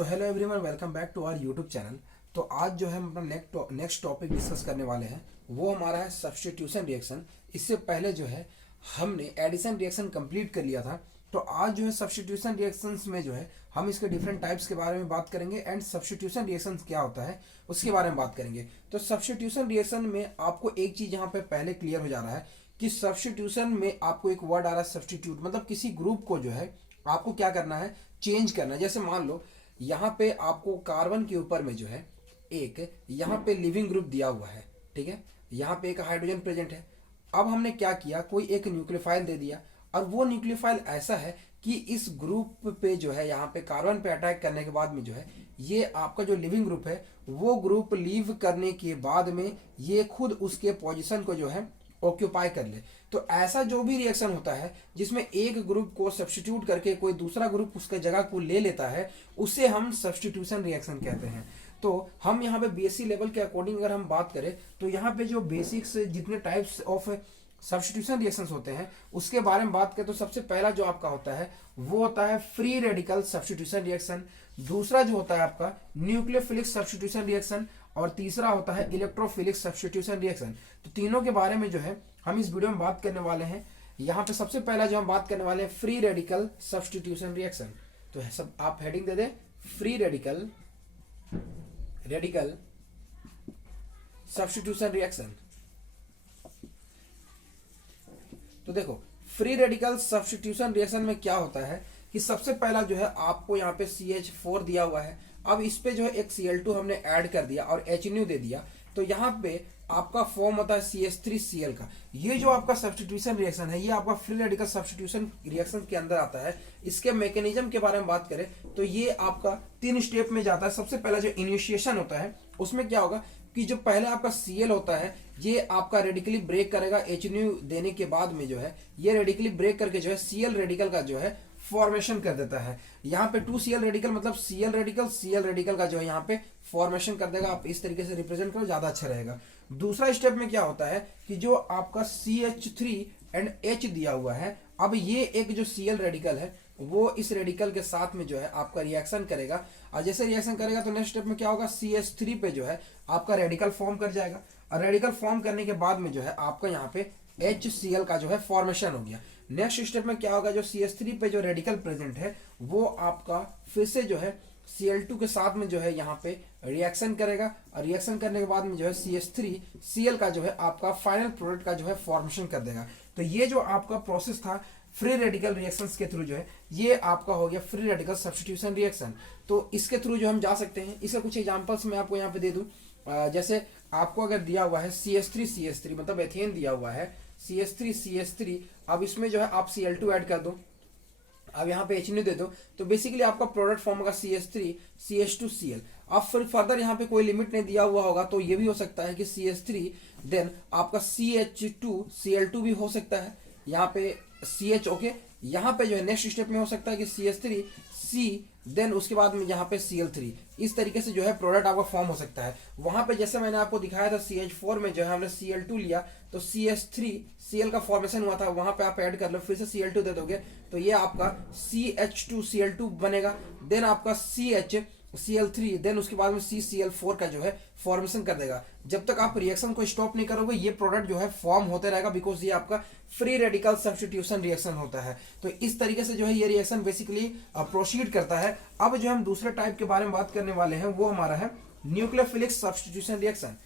So hello everyone, welcome back to our YouTube channel. तो आज जो है हम अपना नेक्स्ट टॉपिक डिस्कस करने वाले हैं, वो हमारा है सब्स्टिट्यूशन रिएक्शन। इससे पहले जो है हमने एडिशन रिएक्शन कंप्लीट कर लिया था। तो आज जो है सब्स्टिट्यूशन रिएक्शंस में जो है हम इसके डिफरेंट टाइप्स के बारे में बात करेंगे एंड सब्स्टिट्यूशन रिएक्शन क्या होता है उसके बारे में बात करेंगे। तो सब्स्टिट्यूशन रिएक्शन में आपको एक चीज यहाँ पे पहले क्लियर हो जा रहा है कि सब्स्टिट्यूशन में आपको एक वर्ड आ रहा है सब्स्टिट्यूट, मतलब किसी ग्रुप को जो है आपको क्या करना है, चेंज करना है। जैसे मान लो यहाँ पे आपको कार्बन के ऊपर में जो है एक यहाँ पे लिविंग ग्रुप दिया हुआ है, ठीक है, यहाँ पे एक हाइड्रोजन प्रेजेंट है। अब हमने क्या किया, कोई एक न्यूक्लियोफाइल दे दिया और वो न्यूक्लियोफाइल ऐसा है कि इस ग्रुप पे जो है यहाँ पे कार्बन पे अटैक करने के बाद में जो है ये आपका जो लिविंग ग्रुप है वो ग्रुप लीव करने के बाद में ये खुद उसके पोजीशन को जो है ऑक्यूपाई कर ले। तो ऐसा जो भी रिएक्शन होता है जिसमें एक ग्रुप को सब्स्टिट्यूट करके कोई दूसरा ग्रुप उसके जगह को ले लेता है उसे हम सब्स्टिट्यूशन रिएक्शन कहते हैं। तो हम यहाँ पे बीएससी लेवल के अकॉर्डिंग अगर हम बात करें तो यहाँ पे जो बेसिक्स जितने टाइप्स ऑफ सब्स्टिट्यूशन रिएक्शंस होते हैं उसके बारे में बात करें तो सबसे पहला जो आपका होता है वो होता है फ्री रेडिकल सब्स्टिट्यूशन रिएक्शन। दूसरा जो होता है आपका न्यूक्लियोफिलिक सब्स्टिट्यूशन रिएक्शन और तीसरा होता है इलेक्ट्रोफिलिक सब्स्टिट्यूशन रिएक्शन। तो तीनों के बारे में जो है हम इस वीडियो में बात करने वाले हैं। यहाँ पे सबसे पहला जो हम बात करने वाले हैं फ्री रेडिकल सब्स्टिट्यूशन रिएक्शन। तो सब आप हेडिंग दे दे, फ्री रेडिकल सब्स्टिट्यूशन रिएक्शन। तो देखो फ्री रेडिकल सब्स्टिट्यूशन रिएक्शन में क्या होता है कि सबसे पहला जो है आपको यहाँ पे CH4 दिया हुआ है। अब इस पे जो है एक Cl2 हमने ऐड कर दिया और HNU दे दिया, तो यहाँ पे आपका फॉर्म होता है CH3Cl का। ये जो आपका सब्स्टिट्यूशन रिएक्शन है ये आपका फ्री रेडिकल सब्स्टिट्यूशन रिएक्शन के अंदर आता है। इसके मैकेनिज्म के बारे में बात करें तो ये आपका 3 स्टेप में जाता है। सबसे पहला जो इनिशिएशन होता है उसमें क्या होगा कि जो पहले आपका Cl होता है ये आपका रेडिकली ब्रेक करेगा HNU देने के बाद में जो है ये रेडिकली ब्रेक करके जो है Cl रेडिकल का जो है फॉर्मेशन कर देता है। यहाँ पे 2Cl रेडिकल मतलब Cl रेडिकल का जो है यहाँ पे फॉर्मेशन कर देगा। आप इस तरीके से रिप्रेजेंट करो, ज्यादा अच्छा रहेगा। दूसरा स्टेप में क्या होता है कि जो आपका CH3 एंड H दिया हुआ है, अब ये एक जो Cl रेडिकल है वो इस रेडिकल के साथ में जो है आपका रिएक्शन करेगा और जैसे रिएक्शन करेगा तो नेक्स्ट स्टेप में क्या होगा, CH3 पे जो है आपका रेडिकल फॉर्म कर जाएगा और रेडिकल फॉर्म करने के बाद में जो है आपका यहाँ पे HCl का जो है फॉर्मेशन हो गया। नेक्स्ट स्टेप में क्या होगा, जो CH3 पे जो रेडिकल प्रेजेंट है वो आपका फिर से जो है Cl2 के साथ में जो है यहाँ पे रिएक्शन करेगा और रिएक्शन करने के बाद में जो है CH3Cl का जो है आपका फाइनल प्रोडक्ट का जो है फॉर्मेशन कर देगा। तो ये जो आपका प्रोसेस था फ्री रेडिकल रिएक्शंस के थ्रू जो है ये आपका हो गया फ्री रेडिकल सब्स्टिट्यूशन रिएक्शन। तो इसके थ्रू जो हम जा सकते हैं, इसके कुछ एग्जांपल्स मैं आपको यहाँ पे दे दूं। जैसे आपको अगर दिया हुआ है CH3CH3 मतलब एथेन दिया हुआ है CH3CH3, अब इसमें जो है आप Cl2 ऐड कर दो, अब यहाँ पे HNU दे दो, तो बेसिकली आपका प्रोडक्ट फॉर्म होगा CH3CH2Cl। अब फिर फर्दर यहाँ पे कोई लिमिट नहीं दिया हुआ होगा तो ये भी हो सकता है कि CH3 देन आपका CH2Cl2 भी हो सकता है, यहाँ पे CH ओके। यहाँ पे जो है नेक्स्ट स्टेप में हो सकता है कि CH3C देन उसके बाद में यहाँ पे Cl3। इस तरीके से जो है प्रोडक्ट आपका फॉर्म हो सकता है। वहां पे जैसे मैंने आपको दिखाया था CH4 में जो है हमने Cl2 लिया तो CH3Cl का फॉर्मेशन हुआ था, वहां पे आप ऐड कर लो, फिर से Cl2 दे दोगे तो ये आपका CH2Cl2 बनेगा। देन आपका CH Cl3 देन उसके बाद में CCl4 का जो है फॉर्मेशन कर देगा। जब तक आप रिएक्शन को स्टॉप नहीं करोगे ये प्रोडक्ट जो है फॉर्म होते रहेगा, बिकॉज ये आपका फ्री रेडिकल सब्स्टिट्यूशन रिएक्शन होता है। तो इस तरीके से जो है ये रिएक्शन बेसिकली प्रोसीड करता है। अब जो हम दूसरे टाइप के बारे में बात करने वाले हैं वो हमारा है न्यूक्लियोफिलिक सब्स्टिट्यूशन रिएक्शन।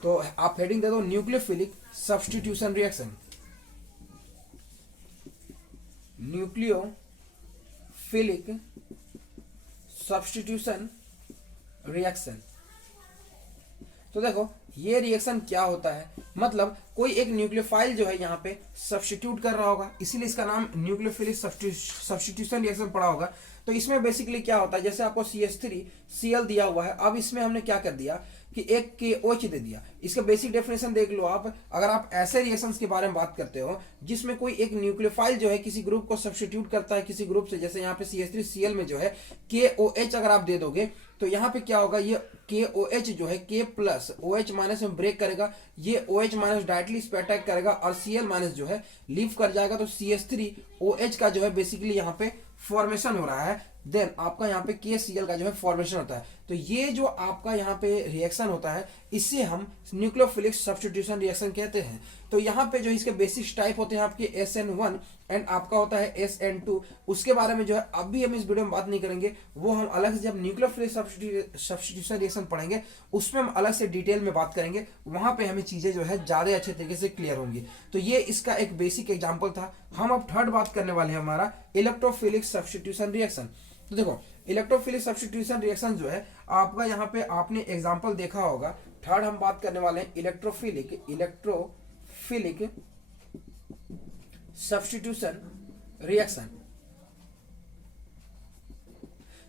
तो आप हेडिंग दे दो, nucleophilic substitution reaction. Nucleophilic substitution reaction. तो देखो ये रिएक्शन क्या होता है, मतलब कोई एक न्यूक्लियोफाइल जो है यहाँ पे सब्स्टिट्यूट कर रहा होगा, इसीलिए इसका नाम न्यूक्लियोफिलिक सब्स्टिट्यूशन रिएक्शन पड़ा होगा। तो इसमें बेसिकली क्या होता है, जैसे आपको CH3Cl दिया हुआ है, अब इसमें हमने क्या कर दिया कि एक KOH दे दिया। इसका बेसिक डेफिनेशन देख लो आप। अगर आप ऐसे रिएक्शंस के बारे में बात करते हो जिसमें कोई एक न्यूक्लियोफाइल जो है किसी ग्रुप को सब्स्टिट्यूट करता है किसी ग्रुप से, जैसे यहाँ पे CH3Cl में जो है KOH अगर आप दे दोगे तो यहाँ पे क्या होगा, ये KOH जो है K प्लस OH माइनस में ब्रेक करेगा, ये OH माइनस डायरेक्टली इस पे अटैक करेगा और Cl माइनस जो है लीव कर जाएगा, तो CH3OH का जो है बेसिकली यहाँ पे फॉर्मेशन हो रहा है। देन आपका यहाँ पे KCl का जो है फॉर्मेशन होता है। तो ये जो आपका यहाँ पे रिएक्शन होता है इसे हम न्यूक्लियोफिलिक सब्स्टिट्यूशन रिएक्शन कहते हैं। तो यहाँ पे जो इसके बेसिक टाइप होते हैं आपके SN1 एंड आपका होता है SN2। उसके बारे में जो है अभी हम इस वीडियो में बात नहीं करेंगे, वो हम अलग से जब न्यूक्लियोफिलिक सब्स्टिट्यूशन रिएक्शन पढ़ेंगे उसमें हम अलग से डिटेल में बात करेंगे, वहां पे हमें चीजें जो है ज्यादा अच्छे तरीके से क्लियर होंगी। तो ये इसका एक बेसिक एग्जाम्पल था। हम अब थर्ड बात करने वाले हैं हमारा इलेक्ट्रोफिलिक सब्स्टिट्यूशन रिएक्शन। तो देखो इलेक्ट्रोफिलिक सब्स्टिट्यूशन रिएक्शन जो है आपका यहाँ पे आपने एग्जांपल देखा होगा। थर्ड हम बात करने वाले हैं इलेक्ट्रोफिलिक सब्स्टिट्यूशन रिएक्शन।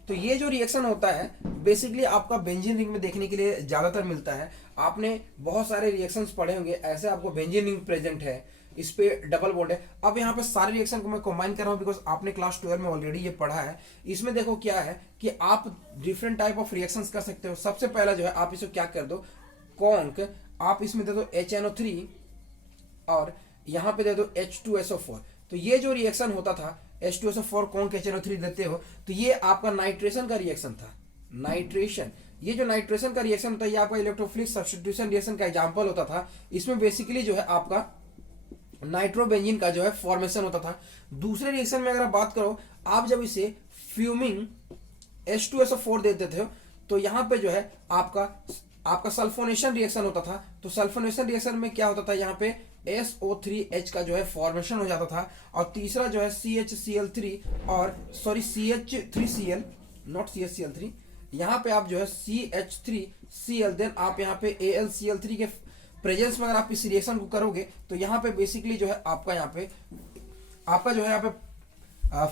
तो ये जो रिएक्शन होता है बेसिकली आपका बेंजीन रिंग में देखने के लिए ज्यादातर मिलता है। आपने बहुत सारे रिएक्शंस पढ़े होंगे, ऐसे आपको बेंजीन रिंग प्रेजेंट है, इस पे डबल बॉन्ड है। अब यहाँ पे सारे रिएक्शन को मैं कंबाइन कर रहा हूँ बिकॉज आपने क्लास 12 में ऑलरेडी ये पढ़ा है। इसमें देखो क्या है कि आप डिफरेंट टाइप ऑफ रिएक्शंस कर सकते हो। सबसे पहला जो है आप इसे क्या कर दो, कॉन्क आप इसमें दे दो HNO3 और यहाँ पे दे दो H2SO4। तो ये जो रिएक्शन होता था H2SO4 कॉन्क HNO3 देते हो तो ये आपका नाइट्रेशन का रिएक्शन था। नाइट्रेशन, ये जो नाइट्रेशन का रिएक्शन होता है ये आपका इलेक्ट्रोफिलिक सब्स्टिट्यूशन रिएक्शन का एग्जांपल होता था। इसमें बेसिकली जो है आपका नाइट्रोबेंजीन का जो है फॉर्मेशन होता था। दूसरे रिएक्शन में अगर आप बात करो, आप जब इसे फ्यूमिंग H2SO4 दे देते हो तो यहाँ पे जो है आपका सल्फोनेशन रिएक्शन होता था। तो सल्फोनेशन रिएक्शन में क्या होता था, यहाँ पे SO3H का जो है फॉर्मेशन हो जाता था। और तीसरा जो है CHCl3 और CH3Cl नॉट CHCl3, यहाँ पे आप जो है CH3Cl देन आप यहाँ पे AlCl3 के प्रेजेंस में अगर आप इस रिएक्शन को करोगे तो यहाँ पे बेसिकली जो है आपका जो है यहाँ पे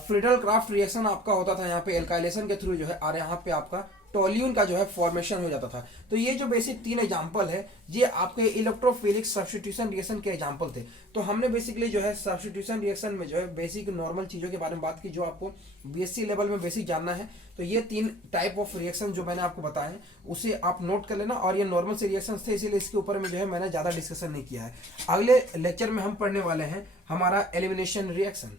फ्रीडल क्राफ्ट रिएक्शन आपका होता था यहाँ पे एल्काइलेशन के थ्रू जो है, और यहाँ पे आपका टोल्यून का जो है फॉर्मेशन हो जाता था। तो ये जो बेसिक 3 एग्जांपल है ये आपके इलेक्ट्रोफिलिक सब्स्टिट्यूशन रिएक्शन के एग्जांपल थे। तो हमने बेसिकली जो है सब्स्टिट्यूशन रिएक्शन में जो है बेसिक नॉर्मल चीजों के बारे में बात की जो आपको BSc लेवल में बेसिक जानना है। तो ये 3 टाइप ऑफ रिएक्शन जो मैंने आपको बताए हैं उसे आप नोट कर लेना, और ये नॉर्मल से रिएक्शन थे इसीलिए इसके ऊपर में जो है मैंने ज्यादा डिस्कशन नहीं किया है। अगले लेक्चर में हम पढ़ने वाले हैं हमारा एलिमिनेशन रिएक्शन।